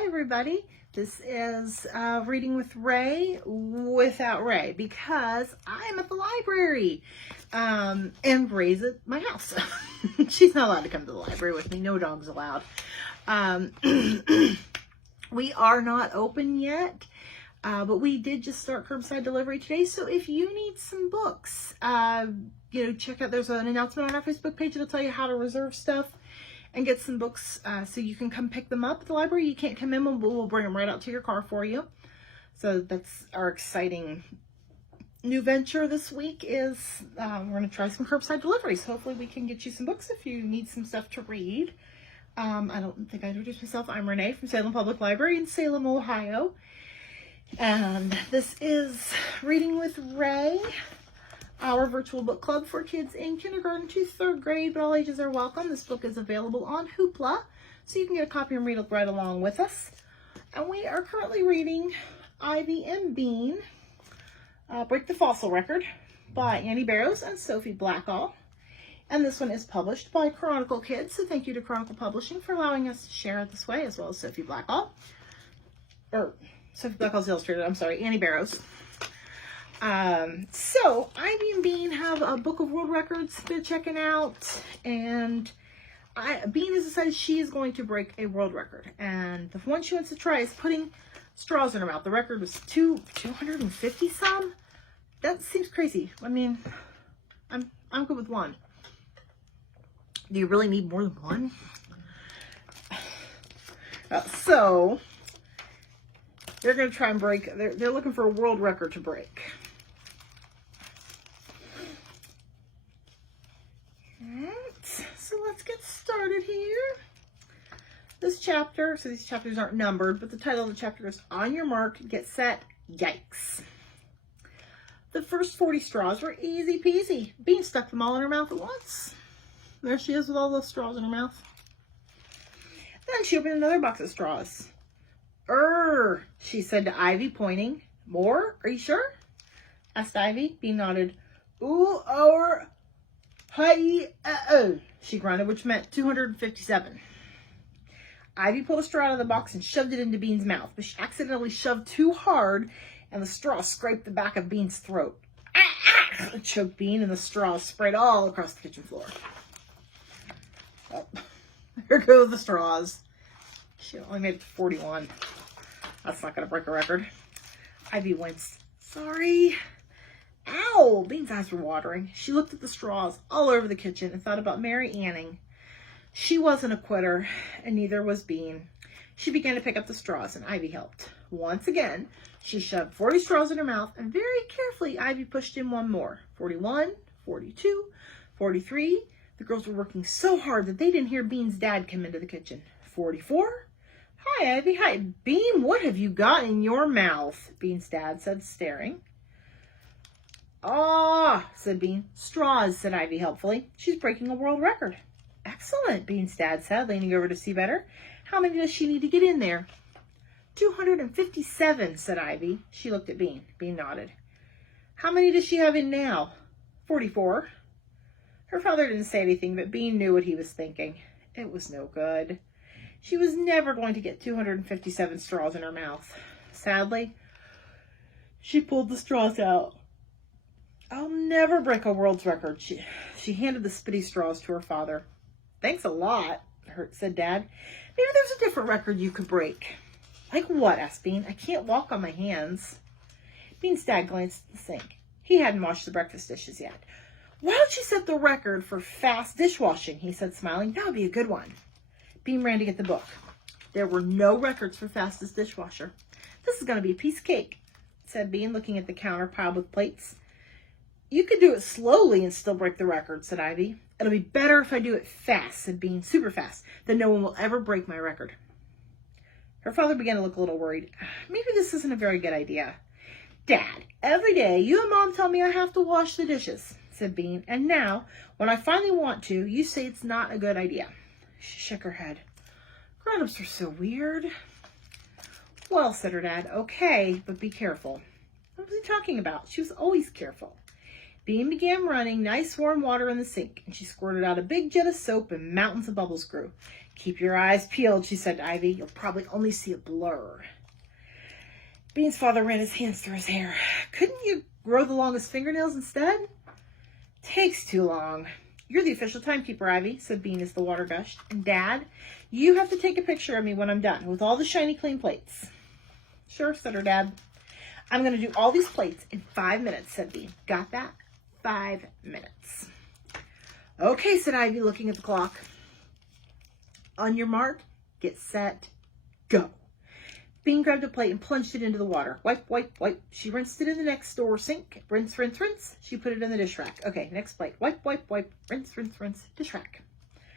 Hi everybody, this is Reading with Ray without Ray because I'm at the library and Ray's at my house. She's not allowed to come to the library with me, no dogs allowed. We are not open yet, but we did just start curbside delivery today, so if you need some books, check out, there's an announcement on our Facebook page that'll tell you how to reserve stuff and get some books so you can come pick them up at the library. You can't come in, we'll bring them right out to your car for you. So that's our exciting new venture this week is we're going to try some curbside deliveries. Hopefully we can get you some books if you need some stuff to read. I don't think I introduced myself. I'm Renee from Salem Public Library in Salem, Ohio. And this is Reading with Ray, our virtual book club for kids in kindergarten to 3rd grade, but all ages are welcome. This book is available on Hoopla, so you can get a copy and read it right along with us. And we are currently reading Ivy and Bean, Break the Fossil Record by Annie Barrows and Sophie Blackall. And this one is published by Chronicle Kids, so thank you to Chronicle Publishing for allowing us to share it this way, as well as Sophie Blackall. Or Sophie Blackall's illustrated, I'm sorry, Annie Barrows. So Ivy and Bean have a book of world records they're checking out, and Bean has decided she is going to break a world record, and the one she wants to try is putting straws in her mouth. The record was 250 some. That seems crazy. I mean, I'm good with one. Do you really need more than one? So they're going to try and break. They're looking for a world record to break. So let's get started here. This chapter, so these chapters aren't numbered, but the title of the chapter is On Your Mark, Get Set, Yikes. The first 40 straws were easy peasy. Bean stuck them all in her mouth at once. There she is with all those straws in her mouth. Then she opened another box of straws. She said to Ivy, pointing. More? Are you sure? Asked Ivy. Bean nodded. Ooh, she grunted, which meant 257. Ivy pulled a straw out of the box and shoved it into Bean's mouth, but she accidentally shoved too hard, and the straw scraped the back of Bean's throat. It choked Bean, and the straw sprayed all across the kitchen floor. Oh, there go the straws. She only made it to 41. That's not going to break a record. Ivy winced. Sorry. Ow! Bean's eyes were watering. She looked at the straws all over the kitchen and thought about Mary Anning. She wasn't a quitter, and neither was Bean. She began to pick up the straws, and Ivy helped. Once again, she shoved 40 straws in her mouth, and very carefully, Ivy pushed in one more. 41, 42, 43. The girls were working so hard that they didn't hear Bean's dad come into the kitchen. 44. Hi, Ivy. Hi. Bean, what have you got in your mouth? Bean's dad said, staring. Said Bean. Straws, said Ivy helpfully. She's breaking a world record. Excellent, Bean's dad said, leaning over to see better. How many does she need to get in there? 257, said Ivy. She looked at Bean. Bean nodded. How many does she have in now? 44. Her father didn't say anything, but Bean knew what he was thinking. It was no good. She was never going to get 257 straws in her mouth. Sadly, she pulled the straws out. I'll never break a world's record. She handed the spitty straws to her father. Thanks a lot, said Dad. Maybe there's a different record you could break. Like what? Asked Bean. I can't walk on my hands. Bean's dad glanced at the sink. He hadn't washed the breakfast dishes yet. Why don't you set the record for fast dishwashing? He said, smiling. That would be a good one. Bean ran to get the book. There were no records for fastest dishwasher. This is going to be a piece of cake, said Bean, looking at the counter piled with plates. You could do it slowly and still break the record, said Ivy. It'll be better if I do it fast, said Bean, super fast. Then no one will ever break my record. Her father began to look a little worried. Maybe this isn't a very good idea. Dad, every day you and Mom tell me I have to wash the dishes, said Bean. And now, when I finally want to, you say it's not a good idea. She shook her head. Grown-ups are so weird. Well, said her dad, okay, but be careful. What was he talking about? She was always careful. Bean began running nice warm water in the sink, and she squirted out a big jet of soap and mountains of bubbles grew. Keep your eyes peeled, she said to Ivy. You'll probably only see a blur. Bean's father ran his hands through his hair. Couldn't you grow the longest fingernails instead? Takes too long. You're the official timekeeper, Ivy, said Bean as the water gushed. And Dad, you have to take a picture of me when I'm done with all the shiny clean plates. Sure, said her dad. I'm going to do all these plates in 5 minutes, said Bean. Got that? 5 minutes. Okay, said Ivy, looking at the clock. On your mark, get set, go. Bean grabbed a plate and plunged it into the water. Wipe, wipe, wipe. She rinsed it in the next door sink. Rinse, rinse, rinse. She put it in the dish rack. Okay, next plate. Wipe, wipe, wipe. Rinse, rinse, rinse. Dish rack.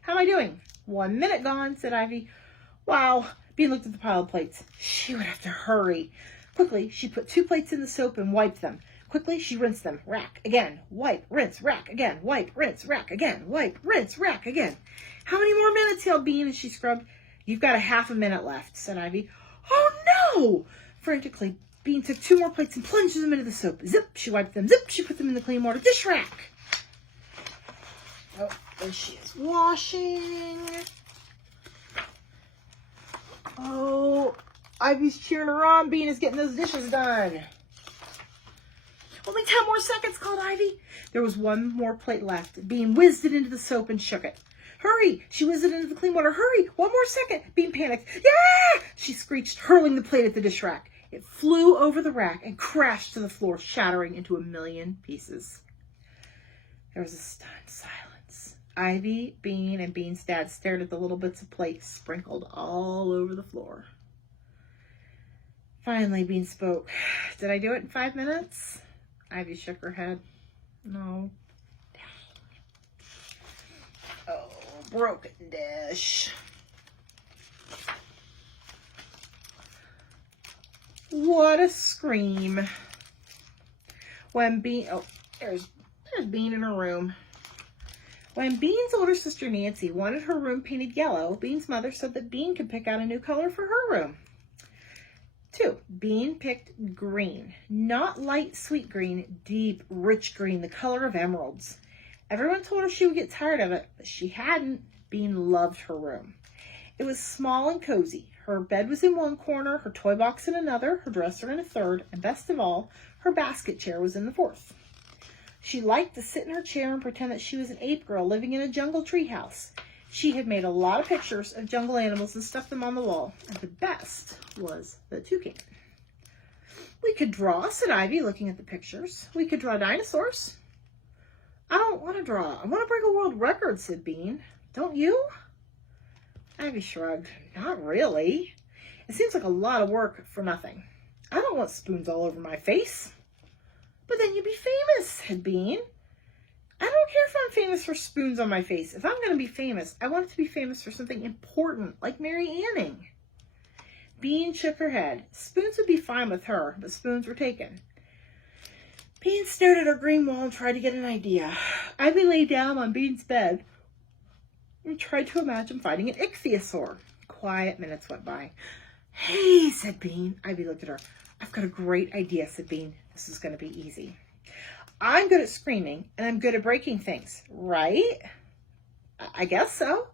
How am I doing? 1 minute gone, said Ivy. Wow. Bean looked at the pile of plates. She would have to hurry. Quickly, she put 2 plates in the soap and wiped them. Quickly, she rinsed them. Rack again. Wipe, rinse, rack again. Wipe, rinse, rack again. Wipe, rinse, rack again. How many more minutes? Yelled Bean as she scrubbed. You've got a half a minute left, said Ivy. Oh no! Frantically, Bean took 2 more plates and plunged them into the soap. Zip, she wiped them. Zip, she put them in the clean water dish rack. Oh, there she is washing. Oh, Ivy's cheering her on. Bean is getting those dishes done. Only 10 more seconds, called Ivy. There was 1 more plate left. Bean whizzed it into the soap and shook it. Hurry! She whizzed it into the clean water. Hurry! 1 more second. Bean panicked. Yeah! She screeched, hurling the plate at the dish rack. It flew over the rack and crashed to the floor, shattering into a million pieces. There was a stunned silence. Ivy, Bean, and Bean's dad stared at the little bits of plate sprinkled all over the floor. Finally, Bean spoke. Did I do it in 5 minutes? Ivy shook her head. No. Oh, broken dish. What a scream. When Bean, oh, there's Bean in her room. When Bean's older sister Nancy wanted her room painted yellow, Bean's mother said that Bean could pick out a new color for her room. 2, Bean picked green. Not light, sweet green, deep, rich green, the color of emeralds. Everyone told her she would get tired of it, but she hadn't. Bean loved her room. It was small and cozy. Her bed was in one corner, her toy box in another, her dresser in a third, and best of all, her basket chair was in the fourth. She liked to sit in her chair and pretend that she was an ape girl living in a jungle treehouse. She had made a lot of pictures of jungle animals and stuffed them on the wall, and the best was the toucan. We could draw, said Ivy, looking at the pictures. We could draw dinosaurs. I don't want to draw. I want to break a world record, said Bean. Don't you? Ivy shrugged. Not really. It seems like a lot of work for nothing. I don't want spoons all over my face. But then you'd be famous, said Bean. I don't care if I'm famous for spoons on my face. If I'm going to be famous, I want it to be famous for something important, like Mary Anning. Bean shook her head. Spoons would be fine with her, but spoons were taken. Bean stared at her green wall and tried to get an idea. Ivy lay down on Bean's bed and tried to imagine fighting an ichthyosaur. Quiet minutes went by. Hey, said Bean. Ivy looked at her. I've got a great idea, said Bean. This is going to be easy. I'm good at screaming, and I'm good at breaking things, right? I guess so.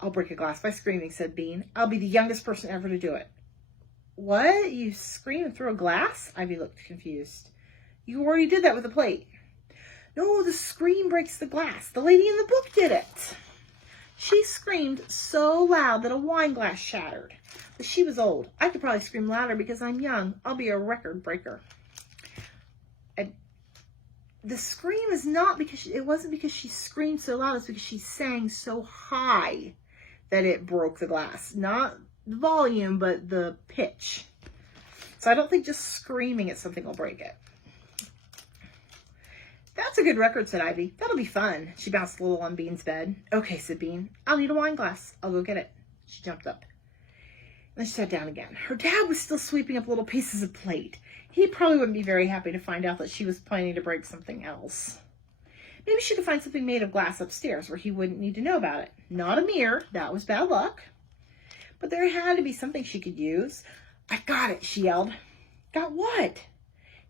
I'll break a glass by screaming, said Bean. I'll be the youngest person ever to do it. What? You scream and throw a glass? Ivy looked confused. You already did that with a plate. No, the scream breaks the glass. The lady in the book did it. She screamed so loud that a wine glass shattered. But she was old. I could probably scream louder because I'm young. I'll be a record breaker. And the scream is not because it wasn't because she screamed so loud. It's because she sang so high that it broke the glass. Not the volume, but the pitch. So I don't think just screaming at something will break it. That's a good record, said Ivy. That'll be fun. She bounced a little on Bean's bed. Okay, said Bean. I'll need a wine glass. I'll go get it. She jumped up. Then she sat down again. Her dad was still sweeping up little pieces of plate. He probably wouldn't be very happy to find out that she was planning to break something else. Maybe she could find something made of glass upstairs where he wouldn't need to know about it. Not a mirror. That was bad luck. But there had to be something she could use. I got it, she yelled. Got what?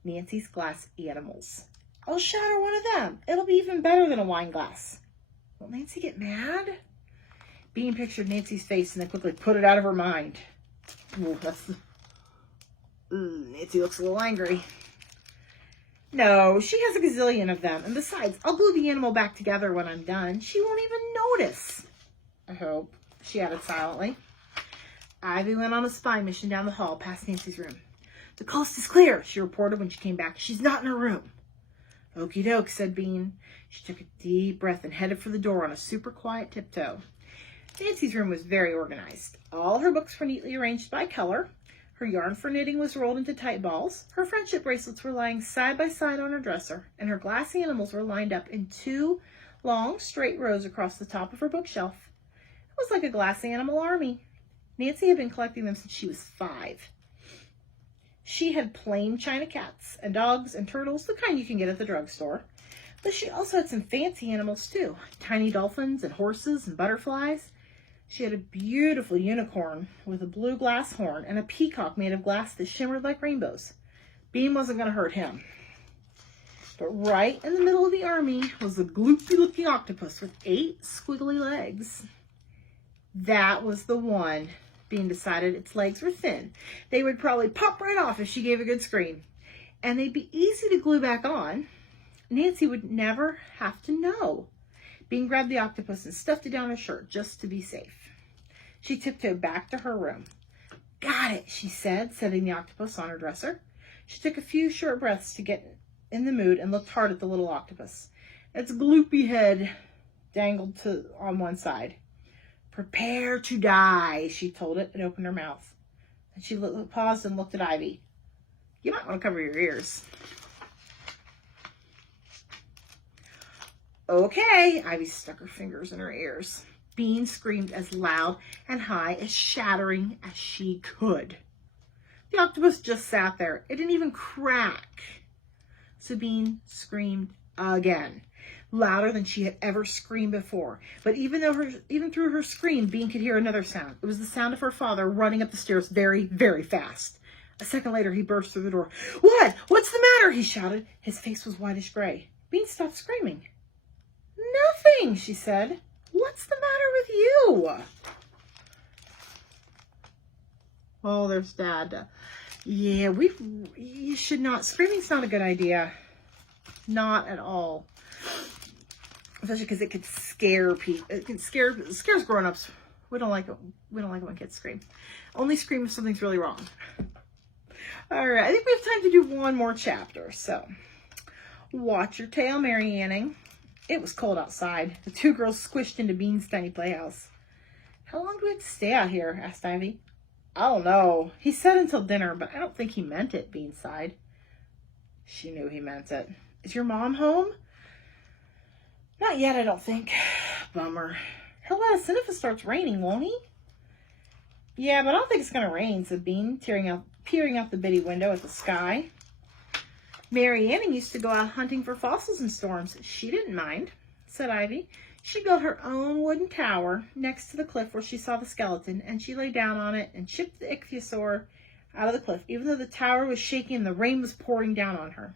Nancy's glass animals. I'll shatter one of them. It'll be even better than a wine glass. Will Nancy get mad? Bean pictured Nancy's face and then quickly put it out of her mind. Ooh, Nancy looks a little angry. No, she has a gazillion of them. And besides, I'll glue the animal back together when I'm done. She won't even notice. I hope, she added silently. Ivy went on a spy mission down the hall past Nancy's room. The coast is clear, she reported when she came back. She's not in her room. Okie doke, said Bean. She took a deep breath and headed for the door on a super quiet tiptoe. Nancy's room was very organized. All her books were neatly arranged by color. Her yarn for knitting was rolled into tight balls. Her friendship bracelets were lying side by side on her dresser, and her glass animals were lined up in 2 long, straight rows across the top of her bookshelf. It was like a glass animal army. Nancy had been collecting them since she was 5. She had plain china cats and dogs and turtles, the kind you can get at the drugstore. But she also had some fancy animals too, tiny dolphins and horses and butterflies. She had a beautiful unicorn with a blue glass horn and a peacock made of glass that shimmered like rainbows. Bean wasn't going to hurt him. But right in the middle of the army was a gloopy-looking octopus with 8 squiggly legs. That was the one. Bean decided its legs were thin. They would probably pop right off if she gave a good scream. And they'd be easy to glue back on. Nancy would never have to know. Bean grabbed the octopus and stuffed it down her shirt just to be safe. She tiptoed back to her room. Got it, she said, setting the octopus on her dresser. She took a few short breaths to get in the mood and looked hard at the little octopus. Its gloopy head dangled on one side. Prepare to die, she told it and opened her mouth. And she paused and looked at Ivy. You might want to cover your ears. Okay, Ivy stuck her fingers in her ears. Bean screamed as loud and high as shattering as she could. The octopus just sat there. It didn't even crack. So Bean screamed again, louder than she had ever screamed before. But even through her scream, Bean could hear another sound. It was the sound of her father running up the stairs very, very fast. A second later, he burst through the door. What? What's the matter? He shouted. His face was whitish gray. Bean stopped screaming. Nothing, she said. What's the matter with you? Oh, there's Dad. Yeah, you should not. Screaming's not a good idea. Not at all. Especially because it could scare people. It scares grown-ups. We don't like it. We don't like it when kids scream. Only scream if something's really wrong. All right, I think we have time to do one more chapter. So, watch your tail, Mary Anning. It was cold outside. The 2 girls squished into Bean's tiny playhouse. How long do we have to stay out here? Asked Ivy. I don't know. He said until dinner, but I don't think he meant it, Bean sighed. She knew he meant it. Is your mom home? Not yet, I don't think. Bummer. He'll let us in if it starts raining, won't he? Yeah, but I don't think it's going to rain, said Bean, peering out the bitty window at the sky. Mary Anning used to go out hunting for fossils in storms. She didn't mind, said Ivy. She built her own wooden tower next to the cliff where she saw the skeleton, and she lay down on it and chipped the ichthyosaur out of the cliff, even though the tower was shaking and the rain was pouring down on her.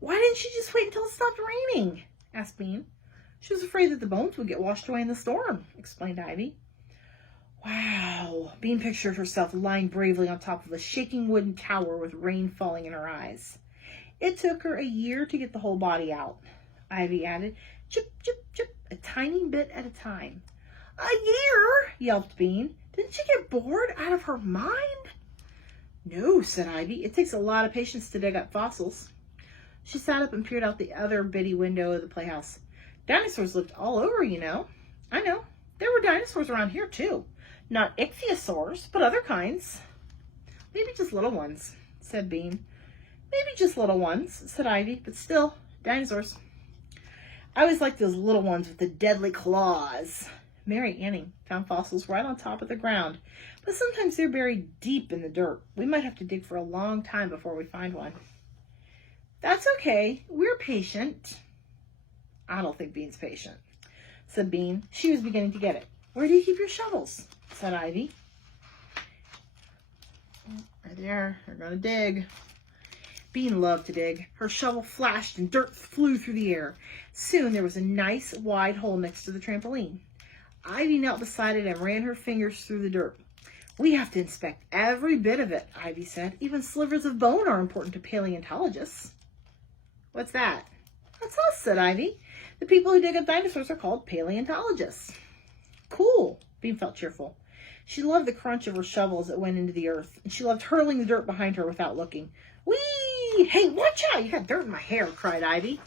Why didn't she just wait until it stopped raining? Asked Bean. She was afraid that the bones would get washed away in the storm, explained Ivy. Wow. Bean pictured herself lying bravely on top of a shaking wooden tower with rain falling in her eyes. It took her a year to get the whole body out, Ivy added. Chip, chip, chip, a tiny bit at a time. A year? Yelped Bean. Didn't she get bored out of her mind? No, said Ivy. It takes a lot of patience to dig up fossils. She sat up and peered out the other bitty window of the playhouse. Dinosaurs lived all over, you know. I know. There were dinosaurs around here, too. Not ichthyosaurs, but other kinds. Maybe just little ones, said Bean. Maybe just little ones, said Ivy, but still, dinosaurs. I always liked those little ones with the deadly claws. Mary Anning found fossils right on top of the ground, but sometimes they're buried deep in the dirt. We might have to dig for a long time before we find one. That's okay. We're patient. I don't think Bean's patient, said Bean. She was beginning to get it. Where do you keep your shovels? Said Ivy. Right there. They're going to dig. Bean loved to dig. Her shovel flashed and dirt flew through the air. Soon there was a nice wide hole next to the trampoline. Ivy knelt beside it and ran her fingers through the dirt. We have to inspect every bit of it, Ivy said. Even slivers of bone are important to paleontologists. What's that? That's us, said Ivy. The people who dig up dinosaurs are called paleontologists. Cool. Bean felt cheerful. She loved the crunch of her shovel as it went into the earth, and she loved hurling the dirt behind her without looking. Whee! Hey, watch out! You got dirt in my hair, cried Ivy.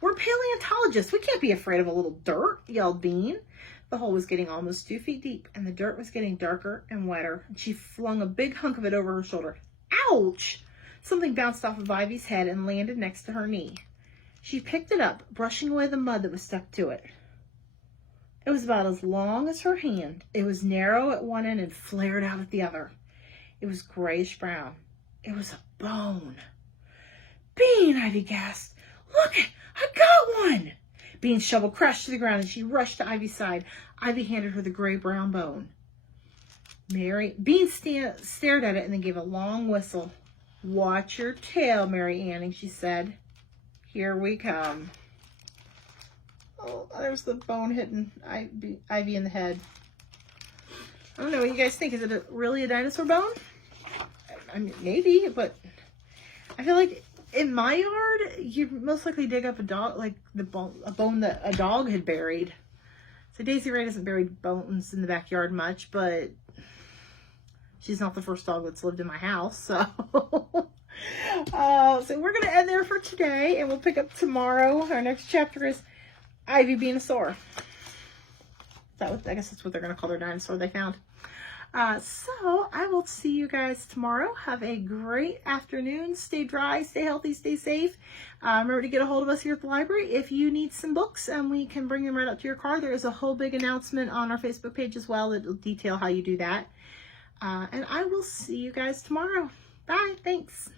We're paleontologists. We can't be afraid of a little dirt, yelled Bean. The hole was getting almost 2 feet deep, and the dirt was getting darker and wetter, and she flung a big hunk of it over her shoulder. Ouch! Something bounced off of Ivy's head and landed next to her knee. She picked it up, brushing away the mud that was stuck to it. It was about as long as her hand. It was narrow at one end and flared out at the other. It was grayish-brown. It was a bone. Bean, Ivy gasped. Look, I got one! Bean's shovel crashed to the ground and she rushed to Ivy's side. Ivy handed her the gray-brown bone. Bean stared at it and then gave a long whistle. Watch your tail, Mary Anning, she said. Here we come. Oh, there's the bone hitting Ivy in the head. I don't know what you guys think. Is it really a dinosaur bone? I mean, maybe, but I feel like in my yard, you'd most likely dig up a bone that a dog had buried. So Daisy Ray doesn't bury bones in the backyard much, but she's not the first dog that's lived in my house, so. So we're going to end there for today, and we'll pick up tomorrow. Our next chapter is Ivy being a sore. I guess that's what they're going to call their dinosaur they found. So I will see you guys tomorrow. Have a great afternoon. Stay dry, stay healthy, stay safe. Remember to get a hold of us here at the library if you need some books, and we can bring them right up to your car. There is a whole big announcement on our Facebook page as well that will detail how you do that. And I will see you guys tomorrow. Bye. Thanks.